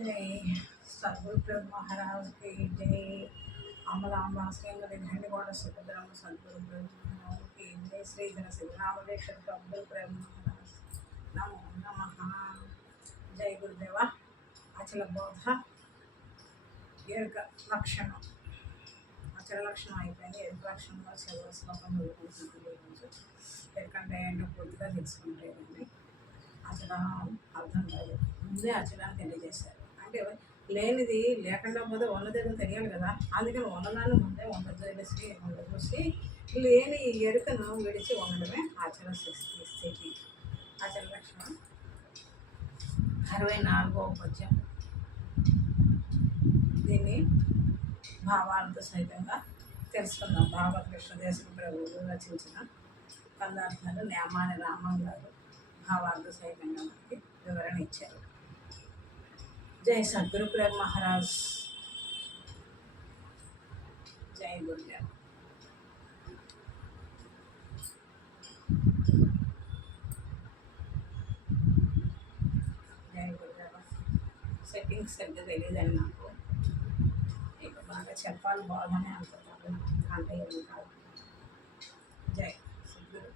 जय सद्गुरु प्रभु महाराज की जय। अमलांबा श्रीमती घंटीकोट सुभद्रम सद्गुरु प्रभु महाराज की जय। श्रीधर सिद्धरामेश्वर अब्दुल प्रभु महाराज नमो नमः। जय गुरुदेवा। अचल बोध एरुक लक्षण అచల లక్షణం అయిపోయింది. ఎరుక లక్షణంలో చివరి శ్లోకం చదువుకుంటుంది. ఈరోజు ఎరుకంటే ఏంటో పూర్తిగా తెలుసుకుంటేనండి అచల అర్థం కాదు. ముందే అచలాన్ని తెలియజేశారు. అంటే లేనిది లేకుండా పోతే ఉన్నదేదో తెలియాలి కదా. అందుకని ఉన్నదాన్ని ముందే చూసి లేని ఎరుకను విడిచి ఉండడమే అచల స్థితి. అచల లక్షణం 64వ పద్యం. దీన్ని భావార్థ సహితంగా తెలుసుకుందాం. భాగవత కృష్ణదేశ ప్రభువులు రచించిన పదార్థాలు నేమాని రామం గారు భావార్థ సహితంగా మనకి వివరణ ఇచ్చారు. జై సద్గురు ప్రేమ్ మహారాజ్. జై గురుదేవ్. జై గురుదేవ. సెట్టింగ్స్ సరిగ్గా తెలియదని నాకు ఇక బాగా చెప్పాలి బాగానే అనుకుంటాను. అంటే ఏమి కాదు. జై సద్గురు.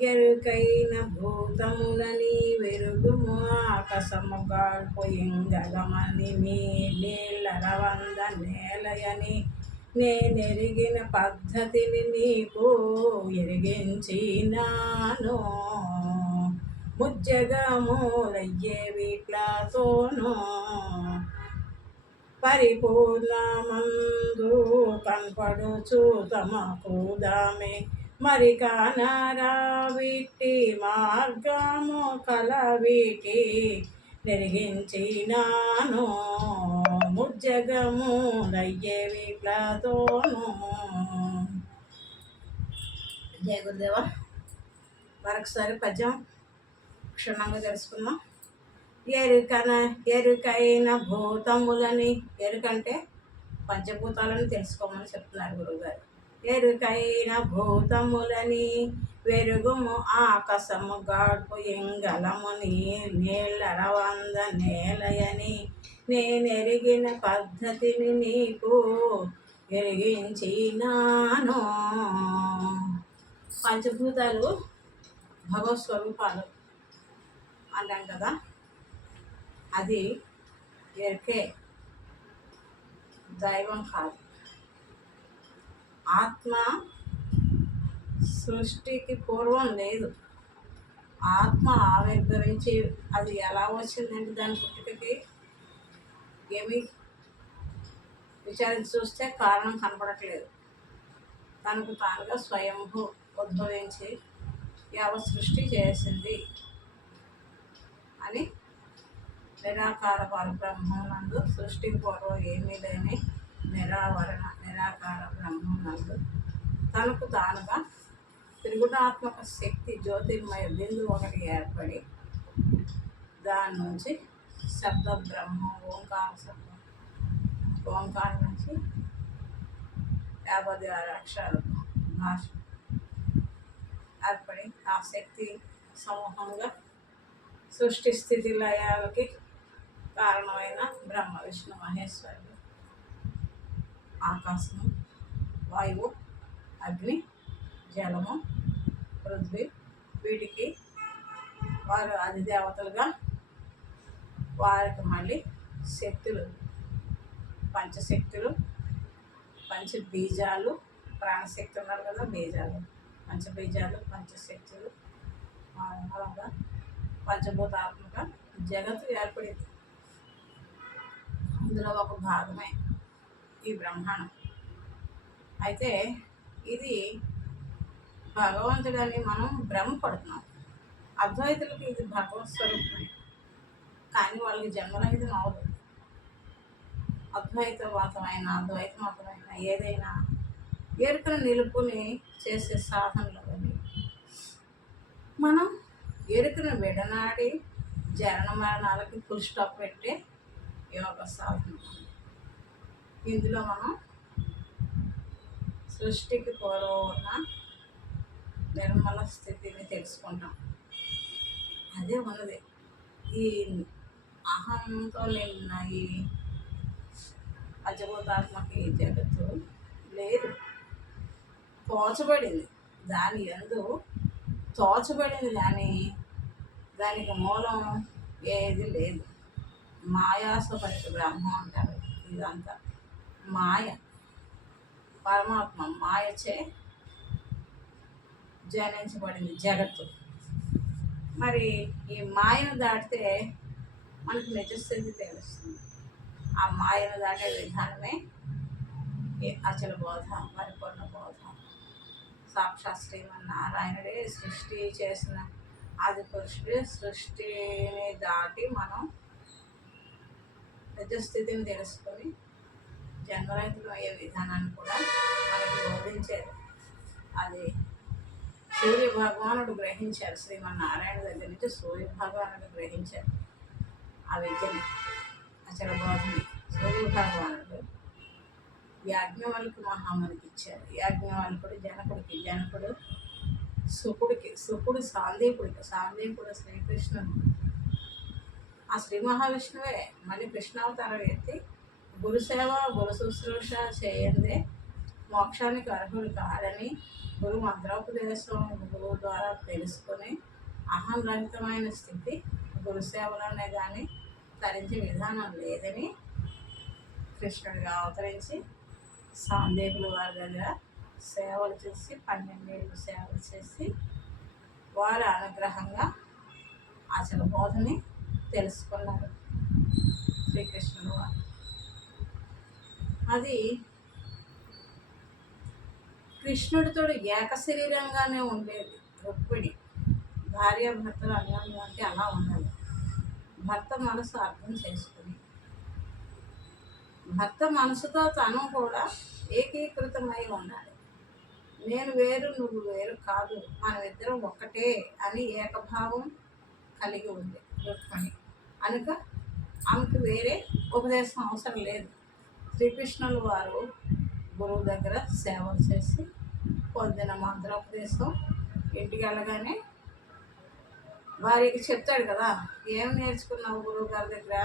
ఎరుకైన భూతములని వెరుగుము ఆకసముగాల్పోయింగమని మీ నీళ్ళరవంద నేలయని నేనెరిగిన పద్ధతిని నీకు ఎరిగించినాను. ముజ్జగములయ్యే వీట్లతోనూ పరిపూర్ణమందు కనపడుచు తమకు దామే మరి కానరా వీటి మార్గము కలవీటి నెరిగించినాను. ముజ్జగము దయ్యే వీట్లతోనూ. జయ గురుదేవ. మరొకసారి పద్యం క్షుణ్ణంగా తెలుసుకుందాం. ఎరుకైన భూతములని, ఎరుకంటే పంచభూతాలను తెలుసుకోమని చెప్తున్నారు గురువుగారు. ఎరుకైన భూతములని వెరుగుము ఆకాశము గాడ్పు ఎంగలము నీళ్ళరవంద నేలయని నేనెరిగిన పద్ధతిని నీకు ఎరిగించినాను. పంచభూతాలు భగవత్ స్వరూపాలు అంటాం కదా. అది ఎరికే, దైవం కాదు. ఆత్మ సృష్టికి పూర్వం లేదు. ఆత్మ ఆవిర్భవించి అది ఎలా వచ్చిందంటే దాని పుట్టుకకి ఏమి విచారించి చూస్తే కారణం కనపడట్లేదు. తనకు తానుగా స్వయంభూ ఉద్భవించి యావత్ సృష్టి చేసింది అని నిరాకార పరబ్రహ్మనందు సృష్టి పూర్వం ఏమీ లేని నిరాకార బ్రహ్మనందు తనకు తానుగా త్రిగుణాత్మక శక్తి జ్యోతిర్మయ బిందువు ఒకటి ఏర్పడి దాని నుంచి శబ్ద బ్రహ్మం ఓంకారం నుంచి 56 అక్షరాలు భాష ఏర్పడి ఆ శక్తి సమూహంగా సృష్టి స్థితి లయాలకి కారణమైన బ్రహ్మ విష్ణు మహేశ్వరుడు, ఆకాశము, వాయువు, అగ్ని, జలము, పృథ్వీ వీటికి వారు అధిదేవతలుగా వారికి మళ్ళీ శక్తులు, పంచశక్తులు, పంచబీజాలు, ప్రాణశక్తి ఉన్నారు కదా, బీజాలు, పంచబీజాలు, పంచశక్తులు, అలాగా పంచభూతాత్మక జగత్తు ఏర్పడింది. అందులో ఒక భాగమే ఈ బ్రహ్మాండం. అయితే ఇది భగవంతుడని మనం భ్రమపడుతున్నాం. అద్వైతులకి ఇది భగవత్ స్వరూపమే, కానీ వాళ్ళకి జన్మరహితం అవదు. అద్వైతమతమైన ఏదైనా ఎరుకను నిలుపుని చేసే సాధనలు అవి. మనం ఎరుకను విడనాడి జనన మరణాలకి ఫుల్ స్టాప్ పెట్టే యోగ సాధన. ఇందులో మనం సృష్టికి పూర్వం ఉన్న నిర్మల స్థితిని తెలుసుకుంటాం. అదే ఉన్నది. ఈ అహంతో నిన్న ఈ పంచభూతాత్మకి జగత్తు లేదు, తోచబడింది. దాని యందు తోచబడింది కానీ దానికి మూలం ఏది లేదు. మాయాస్వపరిత బ్రహ్మ అంటారు. ఇదంతా మాయ, పరమాత్మ మాయచే జనించబడింది జగత్తు. మరి ఈ మాయను దాటితే మనకు నిజస్థితి తెలుస్తుంది. ఆ మాయను దాటే విధానమే ఈ అచల బోధ, పరిపూర్ణ బోధ. సాక్షాత్ శ్రీమన్నారాయణుడే సృష్టి చేసిన ఆది పురుషుడే. సృష్టిని దాటి మనం నిజస్థితిని తెలుసుకొని జన్మరహితం అయ్యే విధానాన్ని కూడా మనకి బోధించారు. అది సూర్య భగవానుడు గ్రహించారు. శ్రీమన్నారాయణ దగ్గర నుంచి సూర్య భగవానుడు గ్రహించారు ఆ విద్యని, అచల బోధని. సూర్య భగవానుడు యాజ్ఞవల్కు మహామునికి ఇచ్చారు. యాజ్ఞవల్కుడు జనకుడికి, జనకుడు సుకుడికి, సుకుడు సాందీపుడికి, సాందీపుడు శ్రీకృష్ణుడు. ఆ శ్రీ మహావిష్ణువే మళ్ళీ కృష్ణావతారం ఎత్తి గురుసేవ గురు శుశ్రూష చేయందే మోక్షానికి అర్హులు కాదని గురు మంత్రోపదేశం గురువు ద్వారా తెలుసుకొని అహం రహితమైన స్థితి గురుసేవలోనే కానీ తరించే విధానం లేదని కృష్ణుడిగా అవతరించి సాందేవుల వారి దగ్గర సేవలు చేసి 12 ఏళ్ళు సేవలు చేసి వారి అనుగ్రహంగా అసలు బోధని తెలుసుకున్నారు శ్రీకృష్ణుడు వారు. అది కృష్ణుడితో ఏక శరీరంగానే ఉండేది. రుక్మిణి భార్యాభర్తలు అన్యోన్యం అంటే అలా ఉండాలి. భర్త మనసు అర్థం చేసుకుని భర్త మనసుతో తను కూడా ఏకీకృతమై ఉండాలి. నేను వేరు నువ్వు వేరు కాదు, మనమిద్దరం ఒక్కటే అని ఏకభావం కలిగి ఉంది రుక్మిణి. కనుక ఆమెకు వేరే ఉపదేశం అవసరం లేదు. శ్రీకృష్ణుల వారు గురువు దగ్గర సేవలు చేసి పొందిన మంత్రోపదేశం ఇంటికి వెళ్ళగానే వారికి చెప్తాడు కదా, ఏం నేర్చుకున్నావు గురువు గారి దగ్గర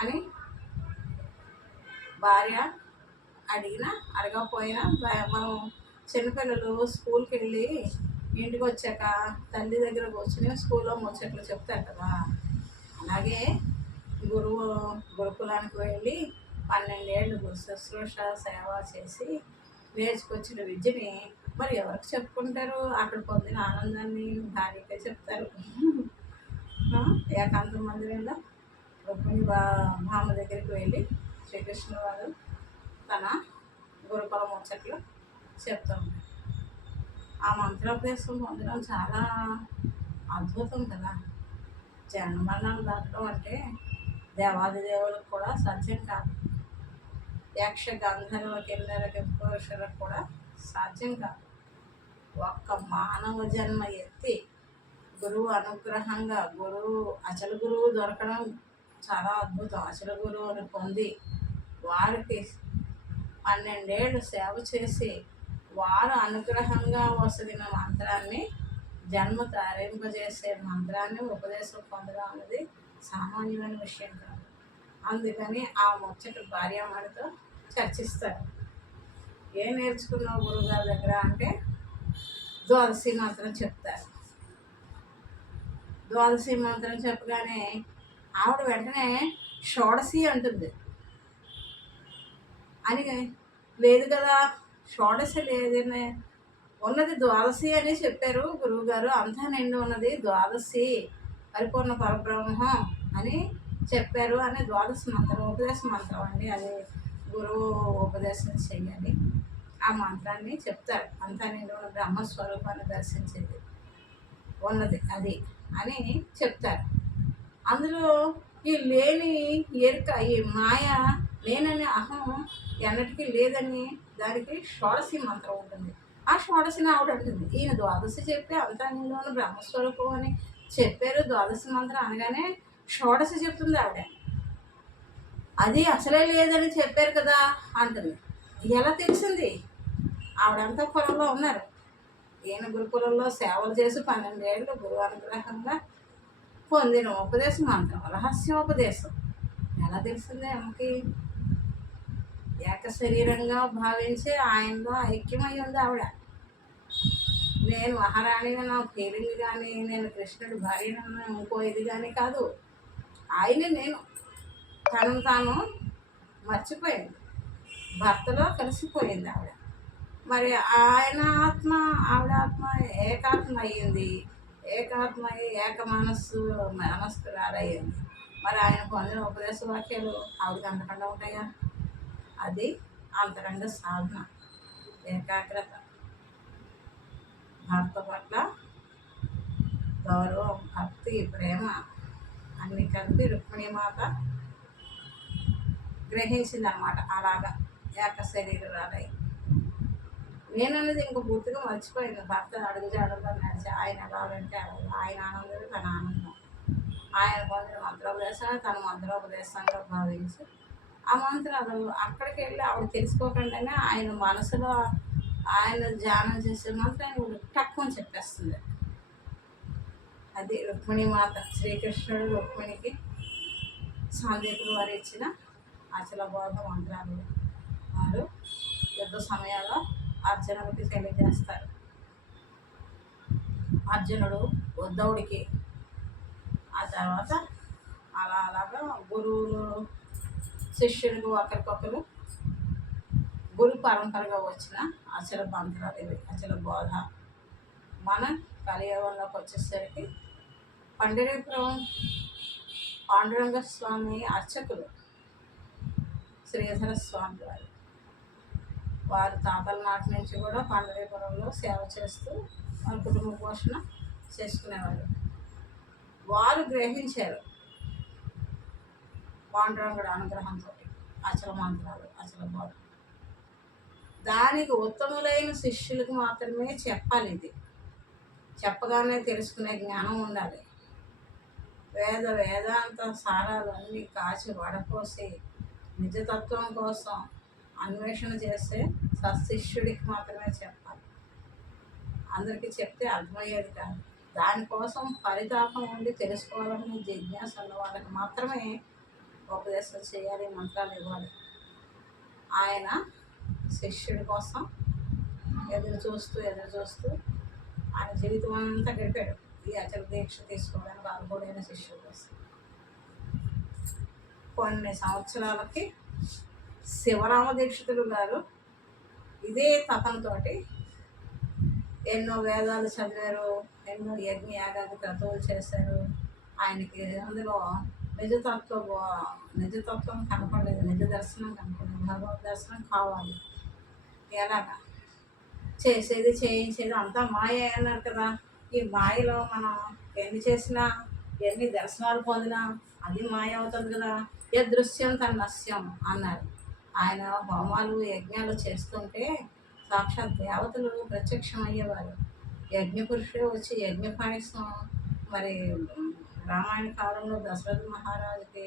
అని భార్య అడిగినా అడగకపోయినా మనం చిన్నపిల్లలు స్కూల్కి వెళ్ళి ఇంటికి వచ్చాక తల్లి దగ్గర కూర్చుని స్కూల్లో ముచ్చట్లు చెప్తారు కదా, అలాగే గురుకులానికి వెళ్ళి 12 ఏళ్ళు గురు శుశ్రూష సేవ చేసి నేర్చుకొచ్చిన విద్యని మరి ఎవరికి చెప్పుకుంటారు? అక్కడ పొందిన ఆనందాన్ని భార్యకే చెప్తారు. ఏకాంత మందిరంలో రుక్మిణి భామ దగ్గరికి వెళ్ళి శ్రీకృష్ణ వారు తన గురుకుల ముచ్చట్లు చెప్తూ ఉంటారు. ఆ మంత్రోపదేశం పొందడం చాలా అద్భుతం కదా. జన్మరణాలు దాటడం అంటే దేవాది దేవులకు కూడా సాధ్యం కాదు. యక్ష గంధర్వ కిన్నెర పురుషులకు కూడా సాధ్యం కాదు. ఒక్క మానవ జన్మ ఎత్తి గురువు అనుగ్రహంగా అచల గురువు దొరకడం చాలా అద్భుతం. అచల గురువుని పొంది వారికి 12 ఏళ్ళు సేవ చేసి వారు అనుగ్రహంగా వసగిన మంత్రాన్ని జన్మ తరింపజేసే మంత్రాన్ని ఉపదేశం పొందడం అనేది సామాన్యమైన విషయం కాదు. అందుకని ఆ ముచ్చట భార్యామణితో చర్చిస్తారు. ఏం నేర్చుకున్నావు గురువుగారి దగ్గర అంటే ద్వాదశి మంత్రం చెప్తారు. ద్వాదశి మంత్రం చెప్పగానే ఆవిడ వెంటనే షోడశి అంటుంది. అని లేదు కదా, షోడశి లేదనే ఉన్నది ద్వాదశి అని చెప్పారు గురువుగారు. అంతా నిండి ఉన్నది ద్వాదశి పరిపూర్ణ పరబ్రహ్మం అని చెప్పారు అని ద్వాదశి మంత్రం ఉపదేశ మంత్రం అండి. అది గురువు ఉపదేశం చెయ్యాలి. ఆ మంత్రాన్ని చెప్తారు. అంతా నిండి ఉన్న బ్రహ్మస్వరూపాన్ని దర్శించేది ఉన్నది అది అని చెప్తారు. అందులో ఈ లేని ఎరుక, ఈ మాయ నేననే అహం ఎన్నటికీ లేదని దానికి షోడశి మంత్రం ఉంటుంది. ఆ షోడశిని ఆవిడ అంటుంది. ఈయన ద్వాదశి చెప్పి అంతా నిండున్న బ్రహ్మస్వరూపం అని చెప్పారు. ద్వాదశి మంత్రం అనగానే షోడశి చెప్తుంది ఆవిడ. అది అసలే లేదని చెప్పారు కదా అంటుంది. ఎలా తెలిసింది? ఆవిడంతా పొలంలో ఉన్నారు. ఈయన గురుకులంలో సేవలు చేసి 12 ఏళ్ళు గురువు అనుగ్రహంగా పొందిన ఉపదేశ మంత్రం రహస్యోపదేశం ఎలా తెలిసిందే ఆమెకి? ఏక శరీరంగా భావించి ఆయనలో ఐక్యమై ఉంది ఆవిడ. నేను మహారాణిగా నా ఫీలింగ్ కానీ, నేను కృష్ణుడి భార్యనన్నా ఇంకో ఇది కానీ కాదు. ఆయనే నేను. తనను తాను మర్చిపోయింది, భర్తలో కలిసిపోయింది ఆవిడ. మరి ఆయన ఆత్మ ఆవిడ ఆత్మ ఏకాత్మ అయ్యింది. ఏకాత్మ అయ్యి ఏక మనస్కురాలయ్యింది. మరి ఆయన పొందిన ఉపదేశ వాక్యాలు ఆవిడకి అందకుండా ఉంటాయా? అది అంతరంగ సాధన, ఏకాగ్రత, భర్త పట్ల గౌరవం, భక్తి, ప్రేమ అన్నీ కలిపి రుక్మిణీమాత గ్రహించింది అన్నమాట. అలాగా ఏక శరీరాలై నేనన్నది ఇంక పూర్తిగా మర్చిపోయింది. భర్త అడుగుజాడల్లో నడిచి ఆయన ఎలాగంటే ఆయన ఆనందమే తన ఆనందం. ఆయన పొందిన మంత్రోపదేశాన్ని తన మంత్రోపదేశంగా భావించి ఆ మంత్రాలు అక్కడికి వెళ్ళి ఆవిడ తెలుసుకోకుండానే ఆయన మనసులో ఆయన ధ్యానం చేసే మంత్రాన్ని తక్కువ చెప్పేస్తుంది. అది రుక్మిణీమాత. శ్రీకృష్ణుడు రుక్మిణికి సాందీపులు వారు ఇచ్చిన అచల బోధ మంత్రాలు వారు యుద్ధ సమయాల్లో అర్జునుడికి తెలియజేస్తారు. అర్జునుడు ఉద్ధవుడికి, ఆ తర్వాత అలాగా గురువులు శిష్యులకు ఒకరికొకరు గురు పరంపరగా వచ్చిన అచల మంత్రాలు ఇవి, అచల బోధ. మన కలియుగంలోకి వచ్చేసరికి పండరీపురం పాండురంగ స్వామి అర్చకులు శ్రీధర స్వామి వారు, వారు తాతల నాటి నుంచి కూడా పండరీపురంలో సేవ చేస్తూ వారి కుటుంబ పోషణ చేసుకునేవారు. వారు గ్రహించారు పాండురంగుడు అనుగ్రహంతో అచల మంత్రాలు, అచల బోధ. దానికి ఉత్తములైన శిష్యులకు మాత్రమే చెప్పాలి. ఇది చెప్పగానే తెలుసుకునే జ్ఞానం ఉండాలి. వేదాంత సారాలు అన్నీ కాచి వడపోసి నిజతత్వం కోసం అన్వేషణ చేసే సశిష్యుడికి మాత్రమే చెప్పాలి. అందరికీ చెప్తే అర్థమయ్యేది కాదు. దానికోసం పరితాపం ఉండి తెలుసుకోవాలని జిజ్ఞాస ఉన్న వాళ్ళకి మాత్రమే ఉపదేశం చేయాలి, మంత్రాలు ఇవ్వాలి. ఆయన శిష్యుడి కోసం ఎదురు చూస్తూ ఆయన జీవితం అంతా గడిపాడు ఈ అచల దీక్ష తీసుకోవడానికి అనుకూలైన శిష్యుడి కోసం. కొన్ని సంవత్సరాలకి శివరామ దీక్షితులు గారు ఇదే తపనతోటి ఎన్నో వేదాలు చదివారు, ఎన్నో యజ్ఞయాగాది క్రతువులు చేశారు. ఆయనకి అందులో నిజతత్వం కనపడలేదు, నిజ దర్శనం కనపడలేదు. భగవద్ దర్శనం కావాలి. ఎలాగా చేయించేది అంతా మాయ అన్నారు కదా. ఈ మాయలో మనం ఎన్ని చేసినా, ఎన్ని దర్శనాలు పొందినా అది మాయ అవుతుంది కదా. యదృశ్యం తన్నస్యం అన్నారు. ఆయన హోమాలు యజ్ఞాలు చేస్తుంటే సాక్షాత్ దేవతలు ప్రత్యక్షం అయ్యేవారు. యజ్ఞపురుషుడు వచ్చి యజ్ఞ పాయసం మరి రామాయణ కాలంలో దశరథ మహారాజుకి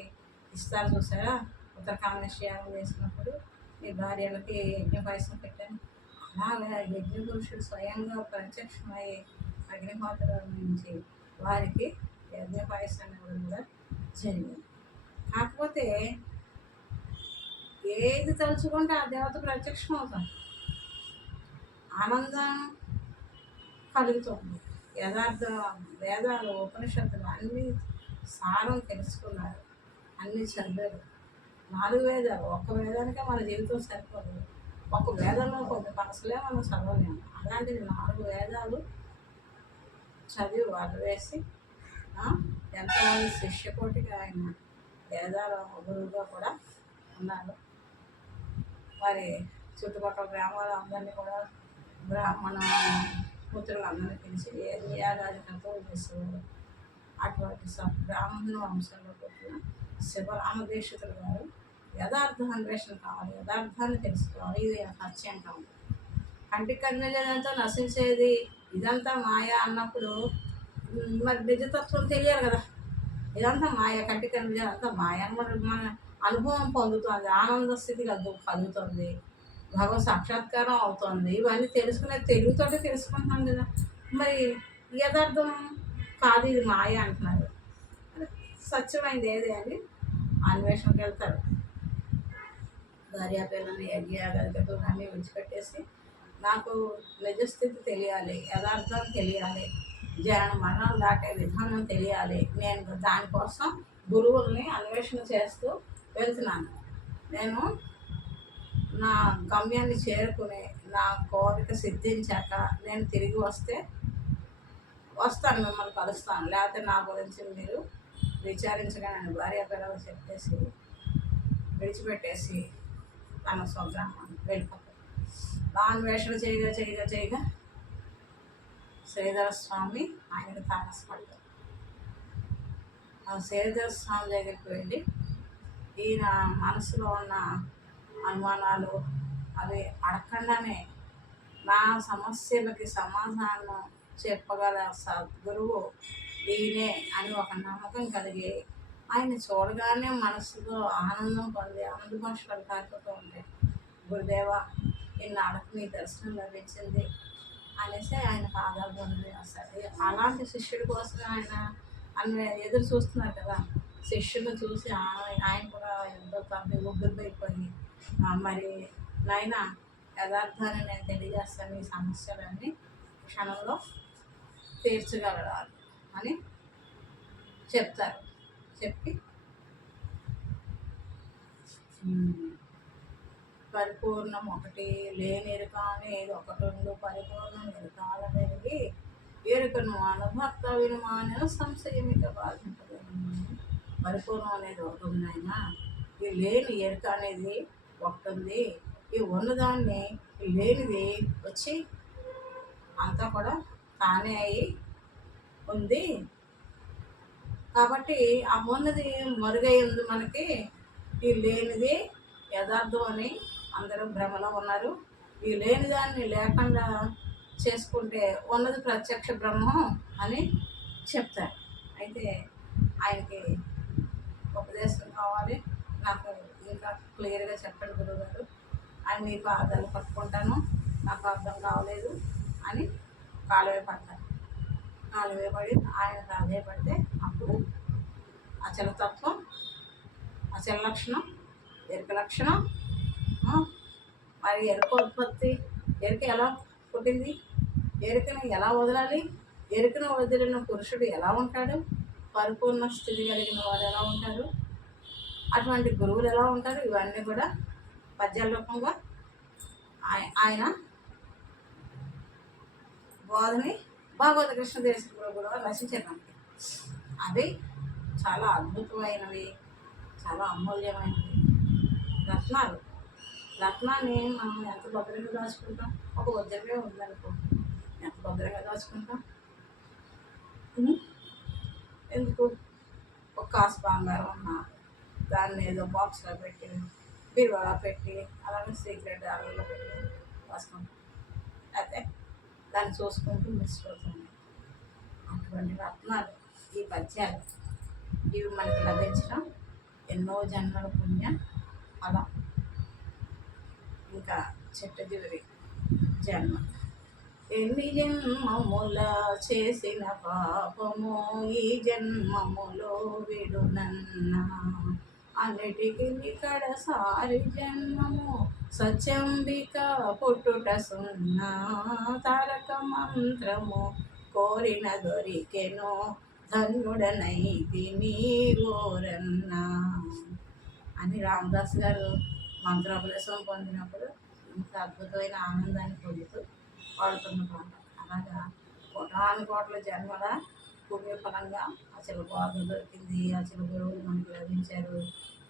ఇస్తారు చూసారా, ఉత్తరకామేశ్యాగం వేసినప్పుడు మీ భార్యలకి యజ్ఞ పాయసం పెట్టాను. అలాగా యజ్ఞపురుషుడు స్వయంగా ప్రత్యక్షమై అగ్నిహోత్రం నుంచి వారికి యజ్ఞ పాయసాన్ని ఇవ్వడం కూడా జరిగింది. కాకపోతే ఏది తలుచుకుంటే ఆ దేవత ప్రత్యక్షం అవుతుంది, ఆనందం కలుగుతుంది. యథార్థ వేదాలు ఉపనిషత్తులు అన్నీ సారం తెలుసుకున్నారు, అన్నీ చదివారు. 4 వేదాలు, ఒక్క వేదానికే మన జీవితం సరిపోదు. ఒక వేదంలో కొన్ని మనసులే మనం చదవలేము. అలాంటిది 4 వేదాలు చదివి వాళ్ళు వేసి ఎంతోమంది శిష్యకోటిగా ఆయన వేదాల గురువుగా కూడా ఉన్నారు. మరి చుట్టుపక్కల గ్రామాల అందరినీ కూడా బ్రాహ్మణ పుత్రులందరినీ పిలిచి యాగాది క్రతువులు చేసేవారు. అటువంటి బ్రాహ్మణ వంశంలో పుట్టిన శివరామ దీక్షితులు గారు యథార్థ అన్వేషణ కావాలి, యథార్థాన్ని తెలుసుకోవాలి. ఇది సత్యం కావాలి. కంటికి కనిపించేదంతా నశించేది ఇదంతా మాయ అన్నప్పుడు మరి నిజతత్వం తెలియాలి కదా. ఇదంతా మాయ, కంటికి కనిపించేదంతా మాయ మన అనుభవం పొందుతుంది, ఆనంద స్థితి కలుగుతుంది, భగవత్ సాక్షాత్కారం అవుతుంది. ఇవన్నీ తెలుసుకునే తెలుగుతోటి తెలుసుకుంటున్నాం కదా. మరి యథార్థం కాదు, ఇది మాయ అంటున్నారు. సత్యమైంది ఏది అని అన్వేషణకి వెళ్తారు. భార్యాపిల్లల్ని యజ్ఞయాగాదికతో అన్నీ విడిచిపెట్టేసి నాకు నిజస్థితి తెలియాలి, యథార్థం తెలియాలి, జన మరణాలు దాటే విధానం తెలియాలి, నేను దానికోసం గురువుల్ని అన్వేషణ చేస్తూ వెళ్తున్నాను. నేను నా గమ్యాన్ని చేరుకుని నా కోరిక సిద్ధించాక నేను తిరిగి వస్తాను, మిమ్మల్ని కలుస్తాను, లేకపోతే నా గురించి మీరు విచారించగానే భార్య పిల్లలు చెప్పేసి విడిచిపెట్టేసి తన స్వగ్రామాన్ని వెళ్ళిపోతాడు. అన్వేషణ చేయగా శ్రీధర స్వామి ఆయనకు తారసపడతాడు. ఆ శ్రీధర స్వామి దగ్గరికి వెళ్ళి ఈయన మనసులో ఉన్న అనుమానాలు అవి అడగకుండానే నా సమస్యలకి సమాధానం చెప్పగల సద్గురువు ఈయనే అని ఒక నమ్మకం కలిగి ఆయన చూడగానే మనసులో ఆనందం పొంది ఆనంద భాషలు కాకపోతూ ఉంటాయి. గురుదేవ ఇన్నాళ్ళకు మీ దర్శనం లభించింది అనేసి ఆయన పాదాలు పొంది వస్తారు. అలాంటి శిష్యుడి కోసం ఆయన ఎదురు చూస్తున్నారు కదా. శిష్యులు చూసి ఆయన కూడా ఎంతో తప్పి ఉగ్గురిపోయి మరి నాయన యథార్థాన్ని నేను తెలియజేస్తాను, ఈ సమస్యలన్నీ క్షణంలో తీర్చగలరాలు అని చెప్తారు. చెప్పి పరిపూర్ణం ఒకటి లేని ఎరుక అనేది ఒకటి ఉండు, పరిపూర్ణం ఎరుకాల పెరిగి ఎరుకను అనుభక్త వినుమాన సంశయమిక బాధింపదు. పరిపూర్ణం అనేది ఒకటి ఉందైనా ఈ లేని ఎరుక అనేది ఒకటి ఉంది. ఈ ఉన్నదాన్ని ఈ లేనిది వచ్చి అంతా కూడా తానే అయి ఉంది కాబట్టి ఆ ఉన్నది మరుగై ఉంది. మనకి ఈ లేనిది యథార్థం అని అందరూ భ్రమలో ఉన్నారు. ఈ లేని దాన్ని లేకుండా చేసుకుంటే ఉన్నది ప్రత్యక్ష బ్రహ్మం అని చెప్తారు. అయితే ఆయనకి ఉపదేశం కావాలి, నాకు ఇంకా క్లియర్గా చెప్పండి గురువుగారు, ఆయన మీ పాదాలు పట్టుకుంటాను, నాకు అర్థం కావలేదు అని కాలువే పడతారు. కాలువే పడి ఆయన ప్రాధేయపడితే అప్పుడు అచలతత్వం, అచల లక్షణం, ఎరుక లక్షణం, మరి ఎరుక ఉత్పత్తి, ఎరుక ఎలా పుట్టింది, ఎరుకను ఎలా వదలాలి, ఎరుకను వదిలిన పురుషుడు ఎలా ఉంటాడు, పరిపూర్ణ స్థితి కలిగిన వారు ఎలా ఉంటారు, అటువంటి గురువులు ఎలా ఉంటారు, ఇవన్నీ కూడా పద్యాల రూపంగా ఆయన బోధని భాగవత కృష్ణదేశ కూడా రచించారు. అవి చాలా అద్భుతమైనవి, చాలా అమూల్యమైనవి రత్నాలు. రత్నాన్ని మనం ఎంత భద్రంగా దాచుకుంటాం, ఒక వజ్రమే ఉందనుకో ఎంత భద్రంగా దాచుకుంటాం. ఎందుకు ఒక కాసు బంగారం ఉన్నా దాన్ని ఏదో బాక్స్లో పెట్టి బీరువాలో పెట్టి అలాగే సీక్రెట్ అరలో పెట్టి దాచుకుంటాం, అయితే దాన్ని చూసుకుంటూ మిస్పోతుంది. అటువంటి రత్నాలు ఈ పద్యాలు, ఇవి మనకు లభించడం ఎన్నో జన్మల పుణ్య ఫలం. ఇంకా చిట్టచివరి జన్మ, ఎన్ని జన్మముల చేసిన పాపము ఈ జన్మములో విడునన్నా, అన్నిటికీ కడసారి జన్మము సత్యంబిక పుట్టుట సున్నా, తారక మంత్రము కోరిన దొరికెను ధన్యుడనైతిని ఓరన్నా అని రామదాస్ గారు మంత్రోపదేశం పొందినప్పుడు ఇంత అద్భుతమైన ఆనందాన్ని పొందుతూ పాడుతున్న పాట. అలాగా కోటాను కోట్ల జన్మల పుణ్యఫలంగా అసలు బోధ దొరికింది, అసలు గురువులు మనకు లభించారు.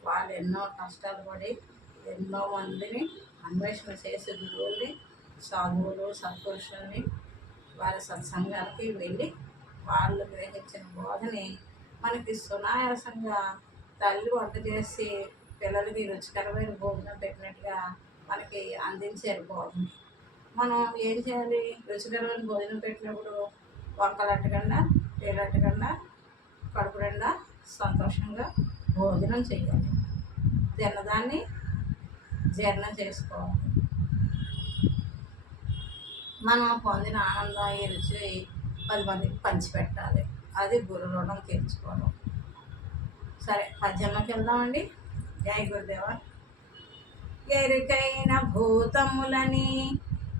వాళ్ళు ఎన్నో కష్టాలు పడి ఎన్నో మందిని అన్వేషణ చేసే గురువుల్ని, సాధువులు, సత్పురుషుల్ని, వారి సత్సంగాలకి వెళ్ళి వాళ్ళు గ్రహించిన బోధని మనకి సునాయాసంగా తల్లి వంట చేసి పిల్లలకి రుచికరమైన భోజనం పెట్టినట్టుగా మనకి అందించారు బోధని. మనం ఏం చేయాలి, రుచికరమైన భోజనం పెట్టినప్పుడు వంకలు అట్టకుండా పేరు అట్టకుండా కడుపు నిండా సంతోషంగా భోజనం చేయాలి, తిన్నదాన్ని జీర్ణం చేసుకోవాలి. మనం పొందిన ఆనందం ఈ రుచి 10 మందికి పంచిపెట్టాలి. అది గురు రుణం తీర్చుకోవడం. సరే పద్యంలోకి వెళ్దామండి. జై గురుదేవ. ఎరుకైన భూతములని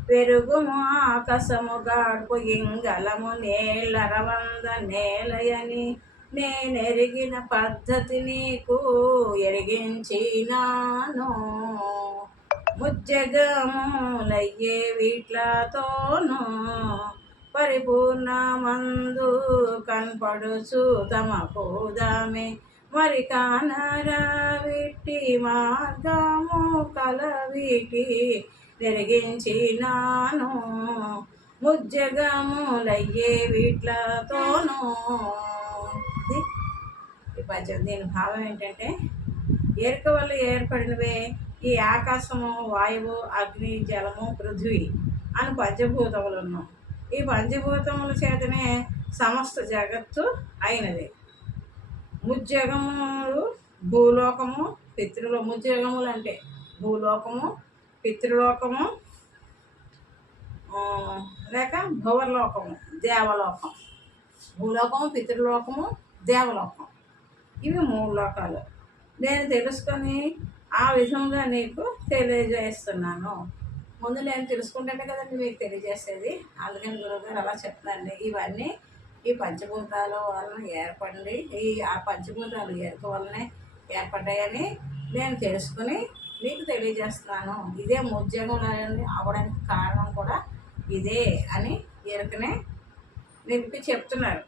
పెరుగుము ఆకాశము గాడ్పు ఇంగలము నేలరవంద నేలయని నేనెరిగిన పద్ధతి నీకు ఎరిగించినాను. ముజ్జగములయ్యే వీట్లతోనూ పరిపూర్ణమందు కనపడుచు తమ పోదామే మరి కానరా విట్టి మార్గము కలవిటి నెరిగించినాను. ముజ్జగములయ్యే వీట్లతోనూ. ఈ పద్యం దీని భావం ఏంటంటే, ఎరుక వల్ల ఏర్పడినవే ఈ ఆకాశము, వాయువు, అగ్ని, జలము, పృథ్వీ అని పంచభూతములు ఉన్నాం. ఈ పంచభూతముల చేతనే సమస్త జగత్తు అయినది. ముజ్జగములు భూలోకము, ముజ్జగములు అంటే భూలోకము, పితృలోకము, లేక భువర్లోకము, దేవలోకం. భూలోకము, పితృలోకము, దేవలోకం, ఇవి 3 లోకాలు. నేను తెలుసుకొని ఆ విధంగా నీకు తెలియజేస్తున్నాను. ముందు నేను తెలుసుకుంటానే కదండి మీకు తెలియజేసేది. అందుకని గురువుగారు అలా చెప్తున్నాండి. ఇవన్నీ ఈ పంచభూతాల వలన ఏర్పడి ఆ పంచభూతాలు ఎరుక వలనే ఏర్పడ్డాయని నేను తెలుసుకుని మీకు తెలియజేస్తున్నాను. ఇదే ముజ్జగములని అవ్వడానికి కారణం కూడా ఇదే అని ఎరుకనే నిలిపి చెప్తున్నారు.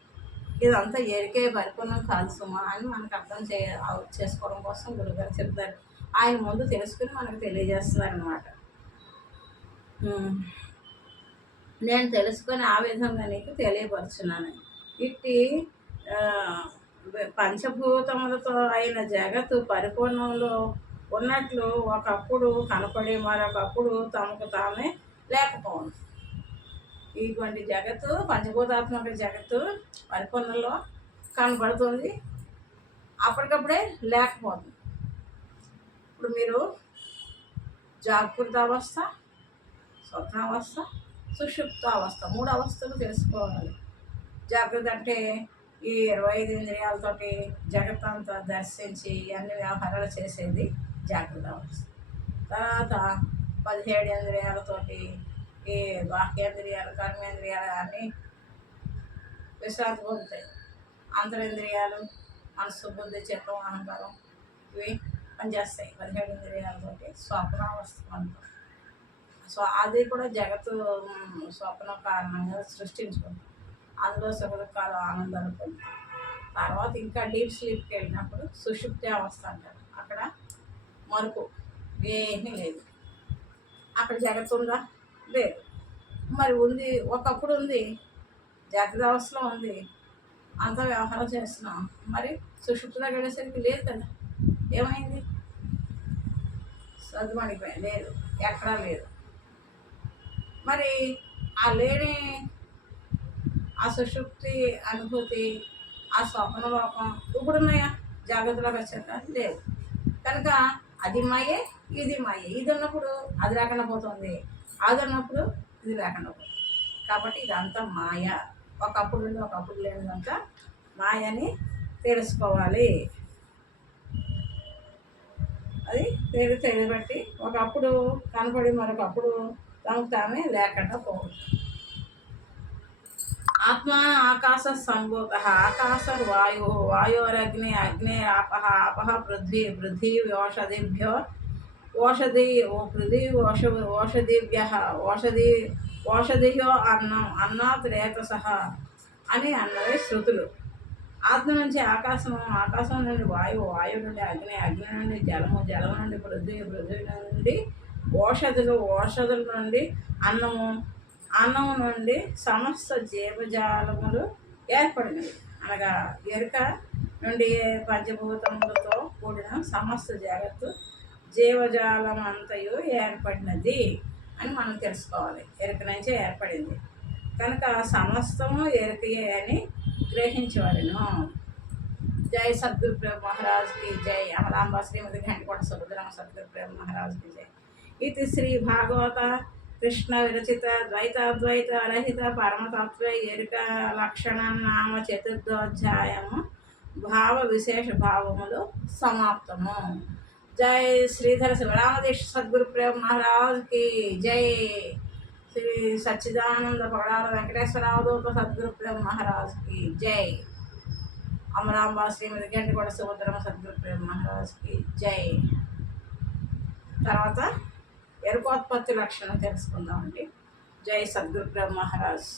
ఇదంతా ఎరికే పరిపూర్ణం కాదు సుమా అని మనకు అర్థం చేసుకోవడం కోసం గురుగారు చెప్తారు. ఆయన ముందు తెలుసుకుని మనకు తెలియజేస్తున్నారు అన్నమాట. నేను తెలుసుకొని ఆ విధంగా నీకు తెలియపరుచున్నాను. ఇట్టి పంచభూతములతో అయిన జగత్తు పరిపూర్ణంలో ఉన్నట్లు ఒకప్పుడు కనపడి మరొకప్పుడు తమకు తామే లేకపోవడం. ఇటువంటి జగత్తు, పంచభూతాత్మక జగత్తు పరిపూర్ణంలో కనబడుతుంది, అప్పటికప్పుడే లేకపోతుంది. ఇప్పుడు మీరు జాగృత అవస్థ, స్వప్నావస్థ, సుషుప్త అవస్థ 3 అవస్థలు తెలుసుకోవాలి. జాగ్రత్త అంటే ఈ 25 ఇంద్రియాలతోటి జగత్తంతా దర్శించి అన్ని వ్యవహారాలు చేసేది జాగ్రత్త అవస్థ. తర్వాత 17 ఇంద్రియాలతోటి ఈ బాహ్యేంద్రియాలు, కర్మేంద్రియాలు అన్నీ విశ్రాంతి పొందుతాయి. అంతరింద్రియాలు మనసు, బుద్ధి, చిత్తం, అహంకారం ఇవి పనిచేస్తాయి 17 ఇంద్రియాలతోటి. స్వప్నావస్థ అంటాం. అది కూడా జగత్తు స్వప్నం కారణంగా సృష్టించుకుంటాం. అందులో సుఖదుఖాలు, ఆనందాలు పొందుతాం. తర్వాత ఇంకా డీప్ స్లీప్కి వెళ్ళినప్పుడు సుషుప్తి అవస్థ అంటారు. అక్కడ మరుపు ఏమీ లేదు. అక్కడ జగత్తు ఉందా? లేదు. మరి ఉంది, ఒకప్పుడు ఉంది, జాగ్రత్త అవస్థలో ఉంది, అంతా వ్యవహారం చేస్తున్నాం. మరి సుషుప్తిలోకి వెళ్ళేసరికి లేదు కదా. ఏమైంది? సర్దుమణిపోయింది, లేదు, ఎక్కడా లేదు. మరి ఆ లేని ఆ సుషుప్తి అనుభూతి, ఆ స్వప్నలోకం ఇప్పుడున్నాయా? జాగ్రత్తలోకి వచ్చాక లేదు. కనుక అది మాయే, ఇది మాయే. ఇది ఉన్నప్పుడు అది లేకుండా పోతుంది, అది ఉన్నప్పుడు ఇది లేకుండా పోతుంది. కాబట్టి ఇదంతా మాయ. ఒకప్పుడు ఉండి ఒకప్పుడు లేనిదంతా మాయని తెలుసుకోవాలి. అది తెలియబట్టి ఒకప్పుడు కనపడి మరొకప్పుడు తమకు తామే లేకుండా పోవచ్చు. ఆత్మాన ఆకాశ సంభూత, ఆకాశ వాయు, వాయోరగ్ని, అగ్ని ఆపహ, ఆపహ పృథ్వీ, పృథ్వీ ఓషధిభ్యో, ఓషధి పృథ్వీ ఓషధిభ్య, ఓషధియో అన్నం, అన్నాత్ రేతసహ అని అన్నవి శృతులు. ఆత్మ నుంచి ఆకాశము, ఆకాశం నుండి వాయువు, వాయువు నుండి అగ్ని, అగ్ని నుండి జలము, జలము నుండి పృథ్వీ, పృథ్వీ నుండి ఓషధులు, ఓషధుల నుండి అన్నము, అన్నము నుండి సమస్త జీవజాలములు ఏర్పడినవి. అనగా ఎరుక నుండి పంచభూతములతో కూడిన సమస్త జగత్తు జీవజాలం అంతయు ఏర్పడినది అని మనం తెలుసుకోవాలి. ఎరుక నుంచే ఏర్పడింది కనుక సమస్తము ఎరుకయే అని గ్రహించవలను. జై సద్గురు ప్రేమ మహారాజ్కి జై. అమలాంబ శ్రీమతి ఘంటకోట సుభద్రమ సద్గురు ప్రేమ మహారాజ్కి జై. ఇది శ్రీ భాగవత కృష్ణ విరచిత ద్వైతాద్వైత రహిత పరమతత్వ ఎరుక లక్షణం నామ 4వ అధ్యాయము భావ విశేష భావములు సమాప్తము. జై శ్రీధర శివరామదీక్ష సద్గురు ప్రేమ మహారాజ్కి జై. శ్రీ సచ్చిదానంద పగడాల వెంకటేశ్వరరావు సద్గురు ప్రేమ మహారాజ్కి జై. అమరాంబ శ్రీమతి గండికోట సుభద్రమ్మ సద్గురు ప్రేమ మహారాజ్కి జై. తర్వాత ఎరుకోత్పత్తి లక్షణం తెలుసుకుందామండి. జై సద్గురు ప్రేమ మహారాజ్.